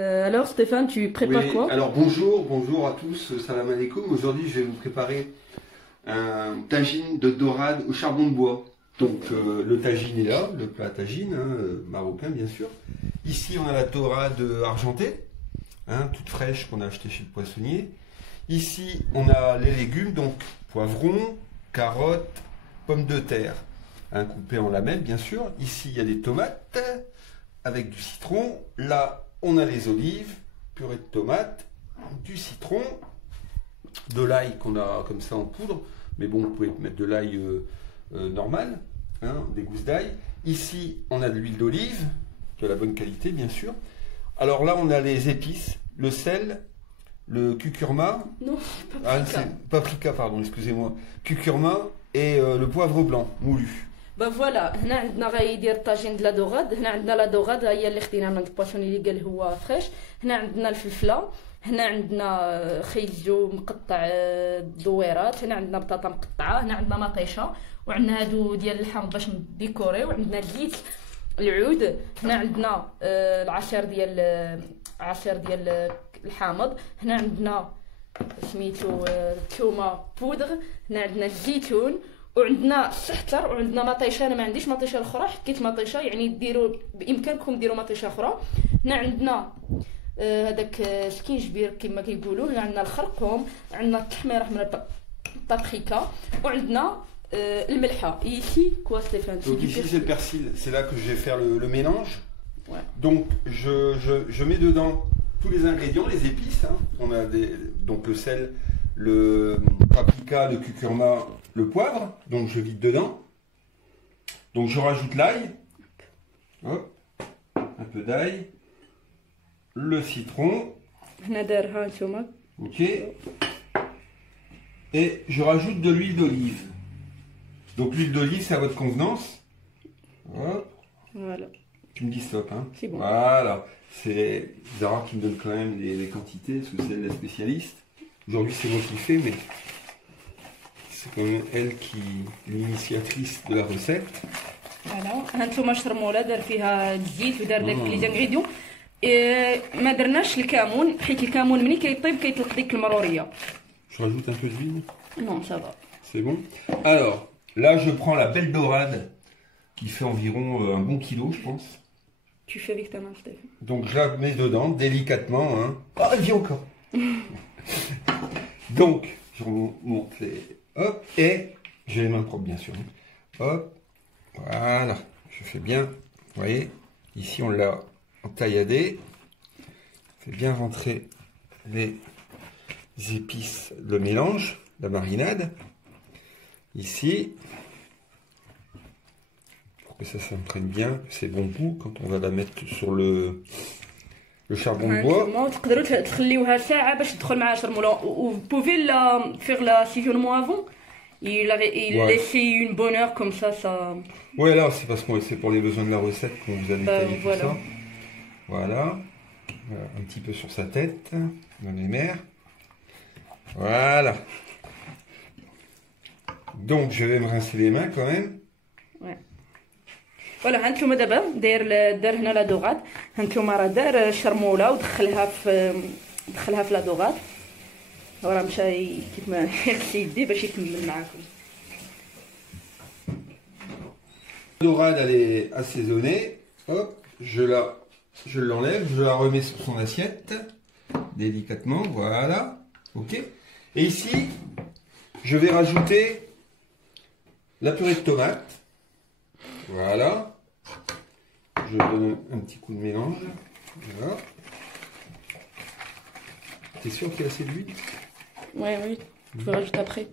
Alors Stéphane, tu prépares Oui, quoi? alors bonjour à tous, salam alaikum. Aujourd'hui, je vais vous préparer un tagine de dorade au charbon de bois. Donc, le tagine est là, le plat tagine, hein, marocain bien sûr. Ici, on a la dorade argentée, hein, toute fraîche qu'on a achetée chez le poissonnier. Ici, on a les légumes, donc poivrons, carottes, pommes de terre, hein, coupées en lamelles bien sûr. Ici, il y a des tomates avec du citron. Là, on a les olives, purée de tomates, du citron, de l'ail qu'on a comme ça en poudre, mais bon, vous pouvez mettre de l'ail normal, hein, des gousses d'ail. Ici, on a de l'huile d'olive, de la bonne qualité, bien sûr. Alors là, on a les épices, le sel, le curcuma, Non, paprika. Paprika, pardon, excusez-moi, curcuma et le poivre blanc moulu. Bah voilà, هنا عندنا غيدير طاجين د لا دوغاد. هنا عندنا لا دوغاد هي اللي خدينا من الباشوني اللي قال هو فريش. هنا عندنا الفلفله، هنا عندنا خيزو مقطع دويرات، هنا عندنا بطاطا مقطعه، هنا عندنا مطيشه، وعندنا هادو ديال اللحم باش نديكوري، وعندنا الزيت العود، هنا عندنا عصير ديال الحامض، هنا عندنا سميتو الثومه بودغ، هنا عندنا الزيتون، وعندنا السحتر، وعندنا مطيشه. انا ما عنديش مطيشه اخرى، حكيت مطيشه يعني ديروا بامكانكم ديروا مطيشه اخرى. هنا عندنا هذاك سكينجبير كما كيقولوا، هنا عندنا الخرقوم، عندنا التحميره من البابريكا، وعندنا الملحه. ici quoi Stéphane? Donc ici c'est le persil, c'est là que je vais faire le mélange. Ouais. Donc je mets dedans tous les ingrédients, les épices, hein. On a donc le sel, le paprika, le curcuma, le poivre, donc je vide dedans. Donc je rajoute l'ail, hop, un peu d'ail, le citron, ok, et je rajoute de l'huile d'olive. Donc l'huile d'olive c'est à votre convenance. Hop. Voilà. Tu me dis stop, hein. C'est bon. Voilà, c'est Zara qui me donne quand même les quantités, parce que c'est elle la spécialiste. Aujourd'hui c'est moi qui fais, mais c'est quand même elle qui est l'initiatrice de la recette. فوالا هانتوما شرموله دار فيها الزيت ودار داك لي زانغريديون. ما درناش الكمون، حيت الكمون ملي كيطيب كيطلق ديك المروريه. Je rajoute un peu d'huile. Non, ça va. C'est bon. Alors, là je prends la belle dorade qui fait environ un bon kilo, je pense. Tu fais avec ta main, Stéphane. Donc je la mets dedans délicatement, hein. Oh, elle vient encore. Donc, je remonte les... Hop, et j'ai les mains propres bien sûr. Hop, voilà, je fais bien. Vous voyez, ici on l'a entailladé. Je fais bien rentrer les épices, le mélange, la marinade. Ici, pour que ça s'imprègne bien, c'est bon goût quand on va la mettre sur le charbon de bois. تقدروا تخليوها ساعه باش تدخل معها شرموله. Vous pouvez la faire l'assaisonnement avant. Il laisser une bonne heure comme ça. Ouais, là c'est parce que c'est pour les besoins de la recette qu'on vous a détaillé tout voilà. ça. Voilà, un petit peu sur sa tête, dans les mers. Voilà. Donc je vais me rincer les mains quand même. Ouais. فوالا هانتوما دابا دار هنا لا دوغاد. هانتوما راه دار الشرموله ودخلها في لا دوغاد. راه مشى كيف ما يغسل يديه باش يكمل معاكم. La dorade elle est assaisonnée. Hop, je l'enlève, je la remets sur son assiette délicatement. Voilà, ok. Et ici, je vais rajouter la purée de tomate. Voilà. Je donne un petit coup de mélange. Voilà. T'es sûr qu'il y a assez d'huile? Oui, tu peux rajouter après.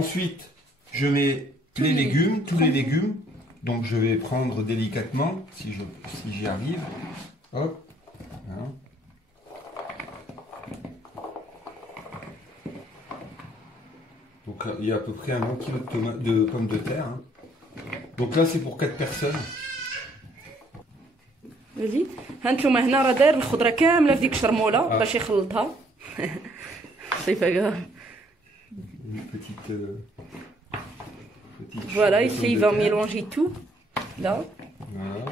Ensuite, je mets les légumes, tous les légumes. Donc je vais prendre délicatement, si j'y arrive. Hop. Voilà. Donc il y a à peu près un bon kilo de pommes de terre, hein. Donc là c'est pour 4 personnes. Vas-y. هانتوما هنا راه دار الخضره كامله في ديك الشرموله باش يخلطها. سي با غاف. Une petite Voilà, ici il va mélanger tout. Là. Voilà.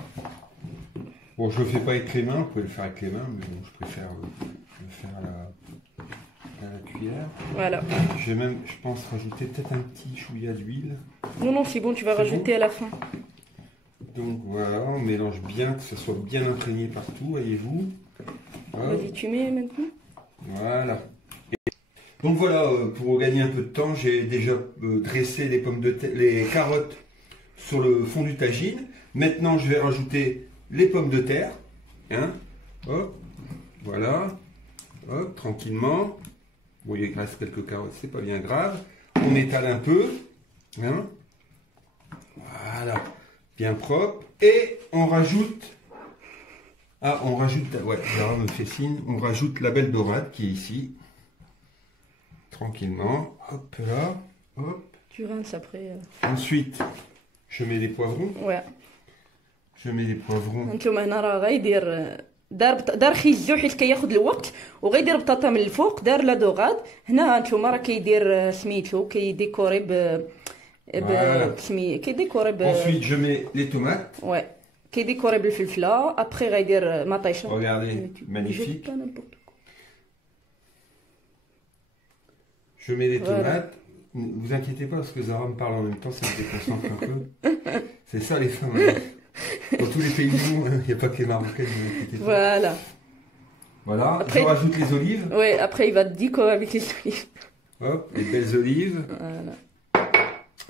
Bon, je le fais pas avec les mains, vous pouvez le faire avec les mains, mais bon, je préfère le faire à la cuillère. Voilà. Je vais même, je pense, rajouter peut-être un petit chouïa d'huile. Non, non, c'est bon, tu vas rajouter à la fin. Donc voilà, on mélange bien, que ce soit bien imprégné partout, voyez-vous. Vas-y, tu mets maintenant. Voilà. Donc voilà, pour gagner un peu de temps, j'ai déjà dressé les pommes de terre, les carottes sur le fond du tagine. Maintenant, je vais rajouter les pommes de terre. Hein. Hop, voilà. Hop, tranquillement. Bon, il reste quelques carottes, c'est pas bien grave. On étale un peu. Hein. Voilà. Bien propre. Et on rajoute... Ah, on rajoute... Ouais, Zara me fait signe. On rajoute la belle dorade qui est ici. Tranquillement. Hop là. Hop. Tu rinces après. Ensuite, je mets des poivrons. Ouais. Je mets des poivrons. انتم هنا راه غيدير دار خيزو حيت كياخذ الوقت وغيدير بطاطا من الفوق دار لا دوغاد هنا انتم راه كيدير سميتو كيديكوري كيديكوري Ensuite, je mets les tomates. Ouais. كيديكوري بالفلفله ابخي غيدير مطيشه. Regardez, magnifique. Je mets les tomates. Ne vous inquiétez pas parce que Zara me parle en même temps, ça me déconcentre un peu. C'est ça les femmes. Hein. Dans tous les pays du monde, il n'y a pas que les Marocaines, ne vous inquiétez pas. Voilà. Voilà, Après, je rajoute les olives. Ouais, après il va te décorer avec les olives. Hop, les belles olives. Voilà.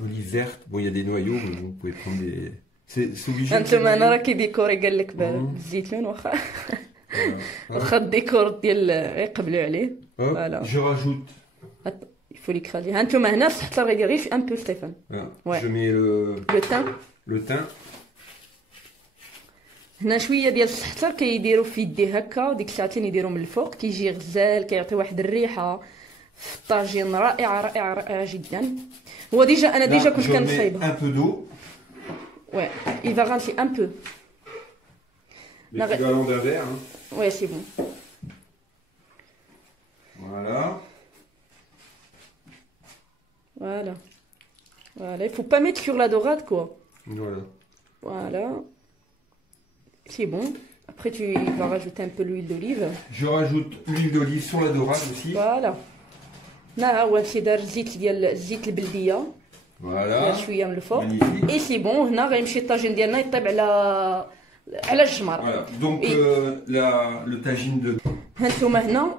Olives vertes. Bon, il y a des noyaux, mais vous pouvez prendre des... C'est obligé. انتم انا راه كيديكوري قال لك بالزيتون واخا واخا الديكور ديال يقبلوا عليه. Voilà. Je rajoute. Il faut l'écraser. انتم هنا السحتلر غيدير غير un peu Stéphane. Ouais. Je mets le thym. هنا شويه ديال السحتلر كيديروا في يديه هكا وديك الساعتين يديروا من الفوق كيجي غزال كيعطي واحد الريحه في الطاجين رائعه جدا. هو ديجا انا ديجا كنت كنصايبها. Un peu d'eau. Ouais, il va rincer un peu. L'équivalent d'un verre. Hein. Ouais, c'est bon. Voilà. Voilà. Voilà, il faut pas mettre sur la dorade quoi. Voilà. Voilà. C'est bon. Après tu vas rajouter un peu l'huile d'olive. Je rajoute l'huile d'olive sur la dorade aussi. Voilà. هنا هو شي دار الزيت البلديه. Voilà. شويه من الفوق. Magnifique. اي سي بون هنا غيمشي الطاجين ديالنا يطيب على الجمر. Voilà. Donc le tagine de. هانتوما هنا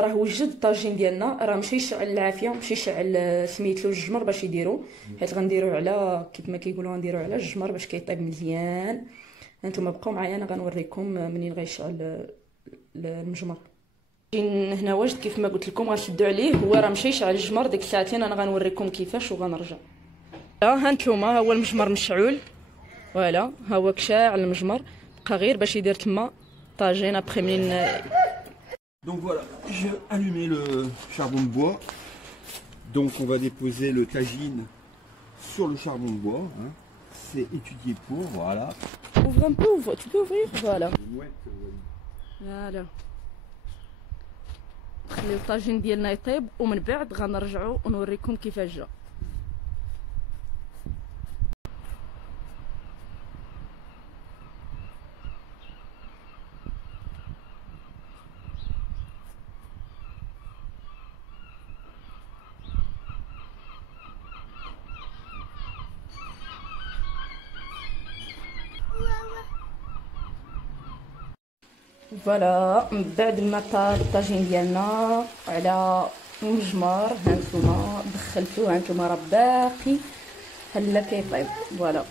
راه وجد الطاجين ديالنا راه مشى يشعل العافيه مشى يشعل سميتلو الجمر باش يديرو حيت غنديروه على كيف ما كيقولوا غنديروه على الجمر باش كيطيب مزيان. هانتوما بقاو معايا انا غنوريكم منين غيشعل المجمر. هنا واجد كيف ما قلت لكم غنشدوا عليه هو راه مشى يشعل الجمر ديك الساعتين انا غنوريكم كيفاش وغنرجع. هانتوما ها هو المجمر مشعول. فوالا ها هو كشاع المجمر بقى غير باش يدير تما طاجين ابخي منين. Donc voilà, j'ai allumé le charbon de bois. Donc on va déposer le tagine sur le charbon de bois. Hein. C'est étudié pour, voilà. Ouvre un peu, tu peux ouvrir, voilà. Voilà. نخليو الطاجين ديالنا يطيب ومن بعد غنرجعوا ونوريكم كيفاش جا. فوالا من بعد ما طاب الطاجين ديالنا على المجمر هانتوما دخلتوه هانتوما راه باقي هلا كيطيب. فوالا